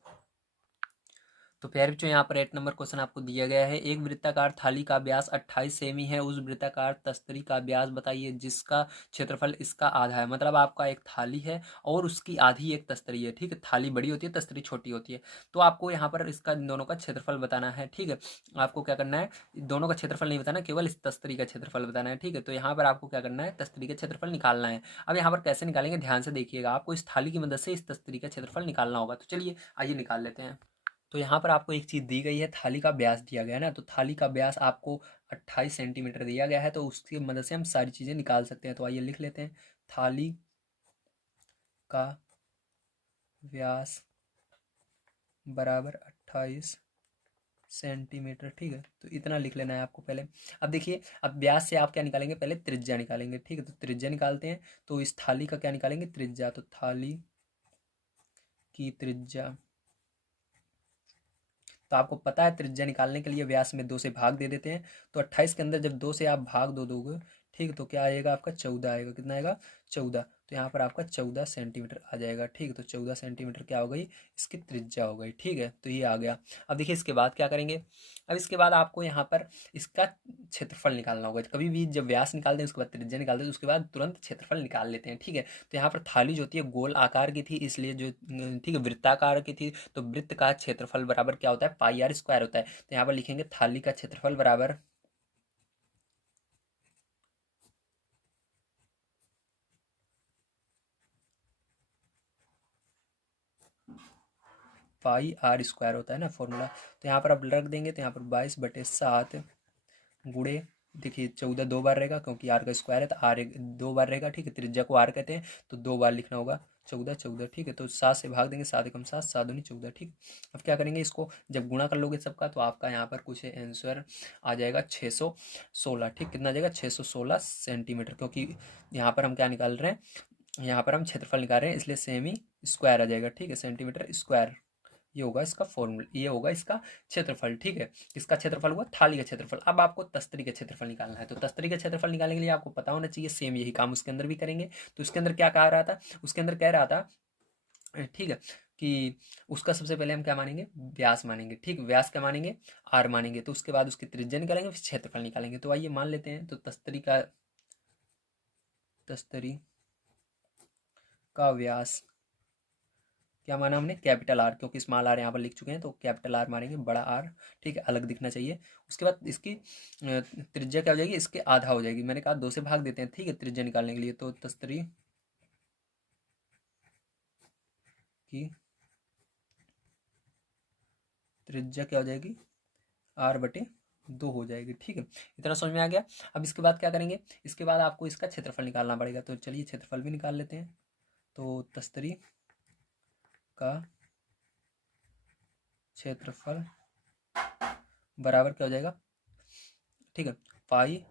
तो प्यारे बच्चों यहाँ पर 8 नंबर क्वेश्चन आपको दिया गया है, एक वृत्ताकार थाली का व्यास 28 सेमी है, उस वृत्ताकार तस्तरी का व्यास बताइए जिसका क्षेत्रफल इसका आधा है। मतलब आपका एक थाली है और उसकी आधी एक तस्तरी है, ठीक है, थाली बड़ी होती है तस्तरी छोटी होती है, तो आपको यहाँ पर इसका दोनों का क्षेत्रफल बताना है, ठीक है। आपको क्या करना है, दोनों का क्षेत्रफल नहीं बताना, केवल इस तस्तरी का क्षेत्रफल बताना है, ठीक है। तो यहाँ पर आपको क्या करना है, तस्तरी का क्षेत्रफल निकालना है। अब यहाँ पर कैसे निकालेंगे, ध्यान से देखिएगा, आपको इस थाली की मदद से इस तस्तरी का क्षेत्रफल निकालना होगा। तो चलिए आइए निकाल लेते हैं। तो यहाँ पर आपको एक चीज़ दी गई है, थाली का व्यास दिया गया है ना, तो थाली का व्यास आपको 28 सेंटीमीटर दिया गया है, तो उसकी मदद से हम सारी चीज़ें निकाल सकते हैं। तो आइए लिख लेते हैं, थाली का व्यास बराबर 28 सेंटीमीटर, ठीक है, तो इतना लिख लेना है आपको पहले। अब देखिए, अब व्यास से आप क्या निकालेंगे, पहले त्रिज्या निकालेंगे, ठीक है, तो त्रिज्या निकालते हैं। तो इस थाली का क्या निकालेंगे, त्रिज्या, तो थाली की त्रिज्या तो आपको पता है त्रिज्या निकालने के लिए व्यास में 2 से भाग दे देते हैं। तो 28 के अंदर जब 2 से आप भाग दो दोगे, ठीक, तो क्या आएगा आपका 14 आएगा। कितना आएगा 14। तो यहाँ पर आपका 14 सेंटीमीटर आ जाएगा। ठीक, तो 14 सेंटीमीटर क्या हो गई, इसकी त्रिज्या हो गई। ठीक है, तो ये आ गया। अब देखिए इसके बाद क्या करेंगे। अब इसके बाद आपको यहाँ पर इसका क्षेत्रफल निकालना होगा। कभी भी जब व्यास निकालते हैं उसके बाद त्रिज्या निकालते हैं, उसके बाद तुरंत क्षेत्रफल निकाल लेते हैं। ठीक है, तो यहाँ पर थाली जो होती है गोल आकार की थी, इसलिए जो ठीक है वृत्ताकार की थी, तो वृत्त का क्षेत्रफल बराबर क्या होता है, पाई आर स्क्वायर होता है। तो यहाँ पर लिखेंगे थाली का क्षेत्रफल बराबर पाई आर स्क्वायर होता है ना फॉर्मूला। तो यहाँ पर आप रख देंगे, तो यहाँ पर 22/7 गुणे, देखिए 14 दो बार रहेगा क्योंकि आर का स्क्वायर है, तो आर दो बार रहेगा। ठीक है, त्रिज्या को आर कहते हैं, तो 2 बार लिखना होगा। 14 14, ठीक है, तो 7 से भाग देंगे, 7 एकम 7, 7 दूनी 14। ठीक, अब क्या करेंगे, इसको जब गुणा कर लोगे सबका, तो आपका यहाँ पर कुछ आंसर आ जाएगा 616। ठीक, कितना आ जाएगा 616 सेंटीमीटर, क्योंकि यहाँ पर हम क्या निकाल रहे हैं, यहाँ पर हम क्षेत्रफल निकाल रहे हैं, इसलिए सेमी स्क्वायर आ जाएगा। ठीक है, सेंटीमीटर स्क्वायर, ये होगा इसका फॉर्मूला, ये होगा इसका क्षेत्रफल। ठीक है, इसका क्षेत्रफल हुआ थाली का क्षेत्रफल। अब आपको तस्तरी का क्षेत्रफल निकालना है, तो तस्तरी का क्षेत्रफल निकालने के लिए आपको पता होना चाहिए, सेम यही काम उसके अंदर भी करेंगे। तो उसके अंदर क्या कह रहा था, उसके अंदर कह रहा था, ठीक है, कि उसका सबसे पहले हम क्या मानेंगे, व्यास मानेंगे। ठीक, व्यास क्या मानेंगे, आर मानेंगे। तो उसके बाद उसकी त्रिज्या निकालेंगे, फिर क्षेत्रफल निकालेंगे। तो आइए मान लेते हैं। तो तस्तरी का व्यास क्या माना हमने, कैपिटल आर, क्योंकि स्मॉल आर यहाँ पर लिख चुके हैं, तो कैपिटल आर मारेंगे, बड़ा आर। ठीक है, अलग दिखना चाहिए। उसके बाद इसकी त्रिज्या क्या हो जाएगी, इसके आधा हो जाएगी। मैंने कहा 2 से भाग देते हैं, ठीक है, त्रिज्या निकालने के लिए। तो तस्तरी की त्रिज्या क्या हो जाएगी, R/2 हो जाएगी। ठीक है, इतना समझ में आ गया। अब इसके बाद क्या करेंगे, इसके बाद आपको इसका क्षेत्रफल निकालना पड़ेगा। तो चलिए क्षेत्रफल भी निकाल लेते हैं। तो तस्तरी का क्षेत्रफल बराबर क्या हो जाएगा, ठीक है, पाई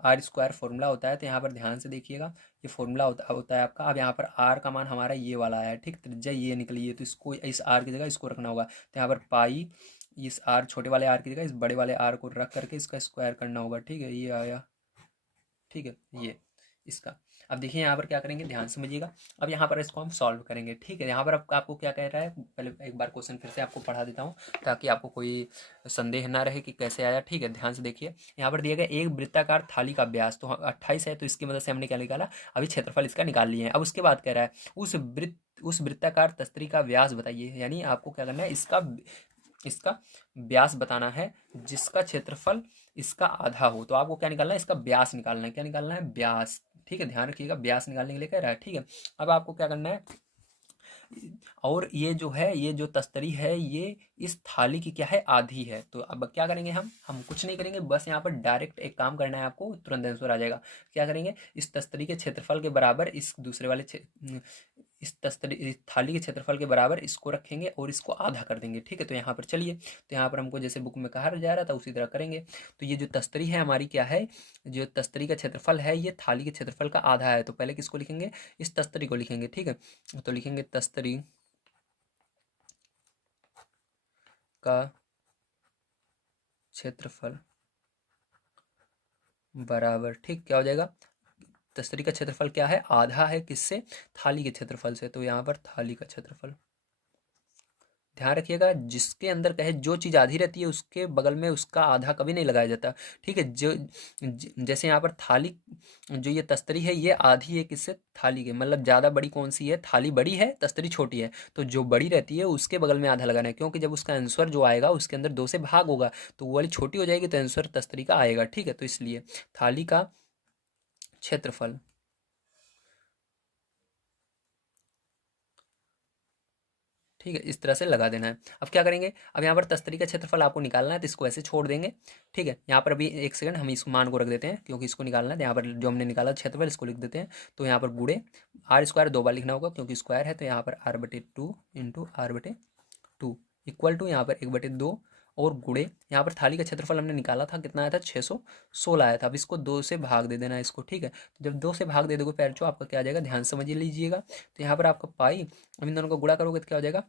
आर स्क्वायर फॉर्मूला होता है। तो यहाँ पर ध्यान से देखिएगा, ये फॉर्मूला होता है आपका। अब यहाँ पर आर का मान हमारा ये वाला है, ठीक, त्रिज्या ये निकली है, तो इसको इस आर की जगह इसको रखना होगा। तो यहाँ पर पाई, इस आर छोटे वाले आर की जगह इस बड़े वाले आर को रख करके इसका स्क्वायर करना होगा। ठीक है, ये आया। ठीक है, ये इसका। अब देखिए यहाँ पर क्या करेंगे, ध्यान समझिएगा। अब यहाँ पर इसको हम सॉल्व करेंगे। ठीक है, यहाँ पर आपको क्या कह रहा है, पहले एक बार क्वेश्चन फिर से आपको पढ़ा देता हूँ, ताकि आपको कोई संदेह ना रहे कि कैसे आया। ठीक है, ध्यान से देखिए। यहाँ पर दिया गया एक वृत्ताकार थाली का व्यास तो 28 है, तो इसकी मदद से हमने क्या निकाला, अभी क्षेत्रफल इसका निकाल लिए हैं। अब उसके बाद कह रहा है उस वृत्ताकार तस्तरी का व्यास बताइए, यानी आपको क्या करना है, इसका इसका व्यास बताना है जिसका क्षेत्रफल इसका आधा हो। तो आपको क्या निकालना है, इसका व्यास निकालना है। क्या निकालना है, व्यास। ठीक है, ध्यान रखिएगा, व्यास निकालने के लिए कह रहा है। ठीक है, अब आपको क्या करना है, और ये जो है, ये जो तस्तरी है, ये इस थाली की क्या है, आधी है। तो अब क्या करेंगे, हम कुछ नहीं करेंगे, बस यहाँ पर डायरेक्ट एक काम करना है, आपको तुरंत आंसर आ जाएगा। क्या करेंगे, इस तस्तरी के क्षेत्रफल के बराबर इस दूसरे वाले इस थाली के क्षेत्रफल के बराबर इसको रखेंगे और इसको आधा कर देंगे। ठीक है, तो यहाँ पर चलिए, तो यहाँ पर हमको जैसे बुक में कहा जा रहा था उसी तरह करेंगे। तो ये जो तस्तरी है हमारी क्या है, जो तस्तरी का क्षेत्रफल है, ये थाली के क्षेत्रफल का आधा है। तो पहले किसको लिखेंगे, इस तस्तरी को लिखेंगे। ठीक है, तो लिखेंगे तस्तरी का क्षेत्रफल बराबर, ठीक, क्या हो जाएगा, तस्तरी का क्षेत्रफल क्या है, आधा है, किससे, थाली के क्षेत्रफल से। तो यहाँ पर थाली का क्षेत्रफल, ध्यान रखिएगा, जिसके अंदर कहे जो चीज़ आधी रहती है उसके बगल में उसका आधा कभी नहीं लगाया जाता। ठीक है, जैसे यहाँ पर थाली, जो ये तस्तरी है ये आधी है किससे, थाली के, मतलब ज़्यादा बड़ी कौन सी है, थाली बड़ी है, तस्तरी छोटी है। तो जो बड़ी रहती है उसके बगल में आधा लगाना है, क्योंकि जब उसका आंसर जो आएगा उसके अंदर 2 से भाग होगा, तो वो वाली छोटी हो जाएगी, तो आंसर तस्तरी का आएगा। ठीक है, तो इसलिए थाली का क्षेत्रफल, ठीक है, इस तरह से लगा देना है। अब क्या करेंगे, अब यहाँ पर तस्तरी का क्षेत्रफल आपको निकालना है, तो इसको ऐसे छोड़ देंगे। ठीक है, यहाँ पर अभी एक सेकंड हम इस मान को रख देते हैं, क्योंकि इसको निकालना है। तो यहाँ पर जो हमने निकाला क्षेत्रफल इसको लिख देते हैं। तो यहाँ पर गुड़े आर स्क्वायर 2 बार लिखना होगा, क्योंकि स्क्वायर है, तो यहाँ पर R/2 into R/2 equal to यहाँ पर 1/2 और गुड़े यहाँ पर थाली का क्षेत्रफल हमने निकाला था, कितना आया था, 616 आया था। अब इसको 2 से भाग दे देना है इसको। ठीक है, तो जब 2 से भाग दे दोगे पैर जो आपका क्या आ जाएगा, ध्यान समझ लीजिएगा। तो यहाँ पर आपका पाई, अब इन दोनों को गुणा करोगे तो क्या हो जाएगा,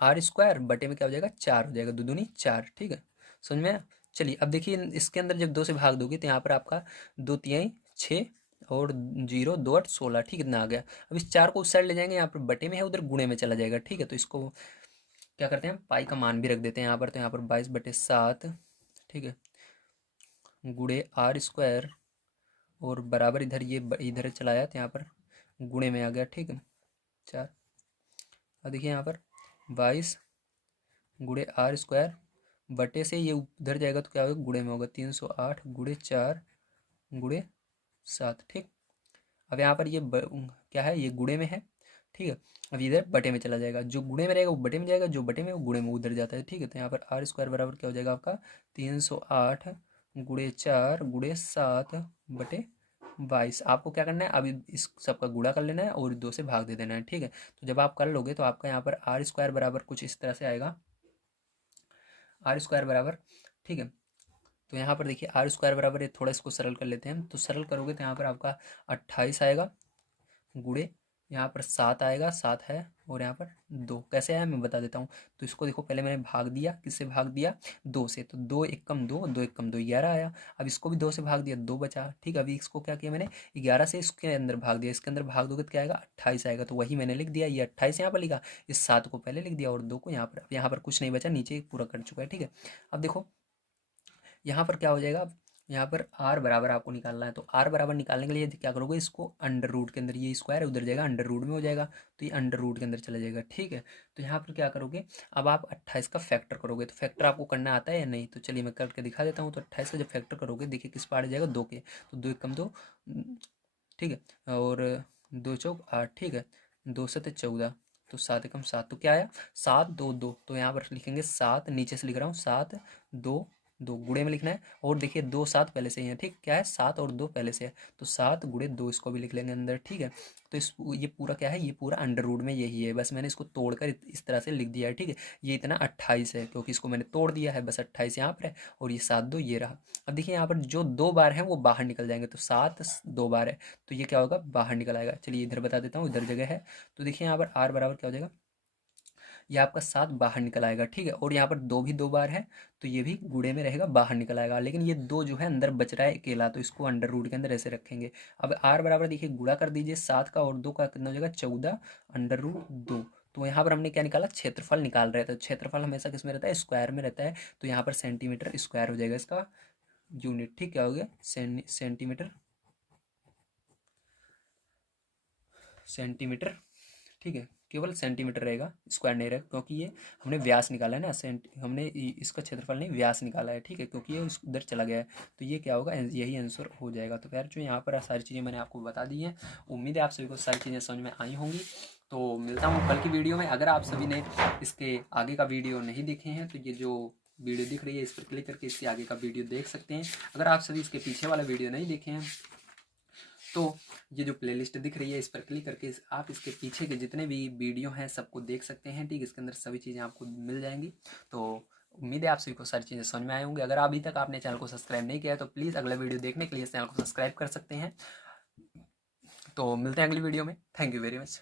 आर स्क्वायर बटे में क्या हो जाएगा 4 हो जाएगा, 2 दूनी 4, ठीक है, समझ में आया। चलिए अब देखिए इसके अंदर जब 2 से भाग दोगे तो यहाँ पर आपका 2 तिहाई 6 और 0 2 8 16, ठीक, इतना आ गया। अब इस 4 को उस साइड ले जाएंगे, यहाँ पर बटे में है उधर गुणे में चला जाएगा, ठीक है। तो इसको क्या करते हैं, पाई का मान भी रख देते हैं यहाँ पर, तो यहाँ पर 22/7, ठीक है, गुणे आर स्क्वायर और बराबर इधर ये इधर चलाया तो यहाँ पर गुणे में आ गया, ठीक है, 4। अब देखिए यहाँ पर 22 गुणे आर स्क्वायर बटे से ये उधर जाएगा तो क्या होगा, गुणे में होगा, 308 गुणे 4 गुणे 7, ठीक। अब यहाँ पर ये क्या है, ये गुणे में है, ठीक है। अब इधर बटे में चला जाएगा, जो गुणे में रहेगा वो बटे में जाएगा, जो बटे में वो गुणे में उधर जाता है, ठीक है। तो यहाँ पर आर स्क्वायर बराबर क्या हो जाएगा आपका 308 गुणे 4 गुणे 7 बटे 22। आपको क्या करना है, अभी इस सबका गुणा कर लेना है और 2 से भाग दे देना है, ठीक है। तो जब आप कर लोगे तो आपका यहाँ पर आर स्क्वायर बराबर कुछ इस तरह से आएगा, आर स्क्वायर बराबर, ठीक है। तो यहाँ पर देखिए आर स्क्वायर बराबर है, थोड़ा इसको सरल कर लेते हैं, तो सरल करोगे तो यहाँ पर आपका 28 आएगा गुणे यहाँ पर 7 आएगा, 7 है, और यहाँ पर 2 कैसे आया मैं बता देता हूँ। तो इसको देखो पहले मैंने भाग दिया, किससे भाग दिया, 2 से, तो 2 एकम 2 2 एकम 2 11 आया। अब इसको भी 2 से भाग दिया, 2 बचा, ठीक है। अभी इसको क्या किया मैंने, 11 से इसके अंदर भाग दिया, इसके अंदर भाग दोगे तो क्या आएगा 28 आएगा, तो वही मैंने लिख दिया, ये 28 यहाँ पर लिखा, इस 7 को पहले लिख दिया और 2 को यहाँ पर। अब यहाँ पर कुछ नहीं बचा, नीचे पूरा कर चुका है, ठीक है। अब देखो यहाँ पर क्या हो जाएगा, अब यहाँ पर आर बराबर आपको निकालना है, तो आर बराबर निकालने के लिए क्या करोगे, इसको अंडर रूट के अंदर, ये स्क्वायर उधर जाएगा अंडर रूट में हो जाएगा, तो ये अंडर रूट के अंदर चला जाएगा, ठीक है। तो यहाँ पर क्या करोगे, अब आप 28 का फैक्टर करोगे, तो फैक्टर आपको करना आता है या नहीं, तो चलिए मैं करके दिखा देता हूँ। तो 28 का जब फैक्टर करोगे, देखिए किस पार जाएगा, 2 के, तो 2 एकम 2, ठीक है, और 2 चौक 8, ठीक है, 2 7 14, तो 7 एकम 7, तो क्या आया 7 2 2, तो यहाँ पर लिखेंगे 7, नीचे से लिख रहा हूँ 7 2 2 गुणे में लिखना है, और देखिए 2 7 पहले से ही है, ठीक, क्या है 7 और 2 पहले से है, तो 7 गुणे 2 इसको भी लिख लेंगे अंदर, ठीक है। तो इस ये पूरा क्या है, ये पूरा अंडर रूट में यही है, बस मैंने इसको तोड़कर इस तरह से लिख दिया है, ठीक है। ये इतना 28 है क्योंकि इसको मैंने तोड़ दिया है, बस 28 यहाँ पर है, और ये 7 2 ये रहा। अब देखिए यहाँ पर जो 2 बार हैं वो बाहर निकल जाएंगे, तो 7 2 बार है, तो ये क्या होगा, बाहर निकल आएगा। चलिए इधर बता देता हूँ, इधर जगह है, तो देखिए यहाँ पर आर बराबर क्या हो जाएगा, ये आपका 7 बाहर निकल आएगा, ठीक है, और यहाँ पर 2 भी 2 बार है, तो ये भी गुणे में रहेगा, बाहर निकल आएगा, लेकिन ये 2 जो है अंदर बच रहा है अकेला, तो इसको अंडर रूट के अंदर ऐसे रखेंगे। अब आर बराबर देखिए गुणा कर दीजिए, 7 का और 2 का कितना हो जाएगा 14 अंडर रूट 2। तो यहाँ पर हमने क्या निकाला, क्षेत्रफल निकाल रहे थे, क्षेत्रफल हमेशा किस में रहता है, स्क्वायर में रहता है, तो यहाँ पर सेंटीमीटर स्क्वायर हो जाएगा इसका यूनिट, ठीक, क्या हो गया सेंटीमीटर, सेंटीमीटर, ठीक है, केवल सेंटीमीटर रहेगा, स्क्वायर नहीं रहेगा, क्योंकि ये हमने व्यास निकाला है ना, हमने इसका क्षेत्रफल नहीं व्यास निकाला है, ठीक है, क्योंकि ये उधर चला गया है, तो ये क्या होगा, यही आंसर हो जाएगा। तो यार जो यहाँ पर सारी चीज़ें मैंने आपको बता दी हैं, उम्मीद है आप सभी को सारी चीज़ें समझ में आई होंगी। तो मिलता हूँ कल की वीडियो में। अगर आप सभी ने इसके आगे का वीडियो नहीं देखे हैं तो ये जो वीडियो दिख रही है इस पर क्लिक करके इसके आगे का वीडियो देख सकते हैं। अगर आप सभी इसके पीछे वाला वीडियो नहीं देखे हैं तो ये जो प्लेलिस्ट दिख रही है इस पर क्लिक करके आप इसके पीछे के जितने भी वीडियो हैं सबको देख सकते हैं, ठीक, इसके अंदर सभी चीज़ें आपको मिल जाएंगी। तो उम्मीद है आप सभी को सारी चीज़ें समझ में आए होंगे। अगर अभी तक आपने चैनल को सब्सक्राइब नहीं किया है तो प्लीज़ अगला वीडियो देखने के लिए चैनल को सब्सक्राइब कर सकते हैं। तो मिलते हैं अगली वीडियो में, थैंक यू वेरी मच।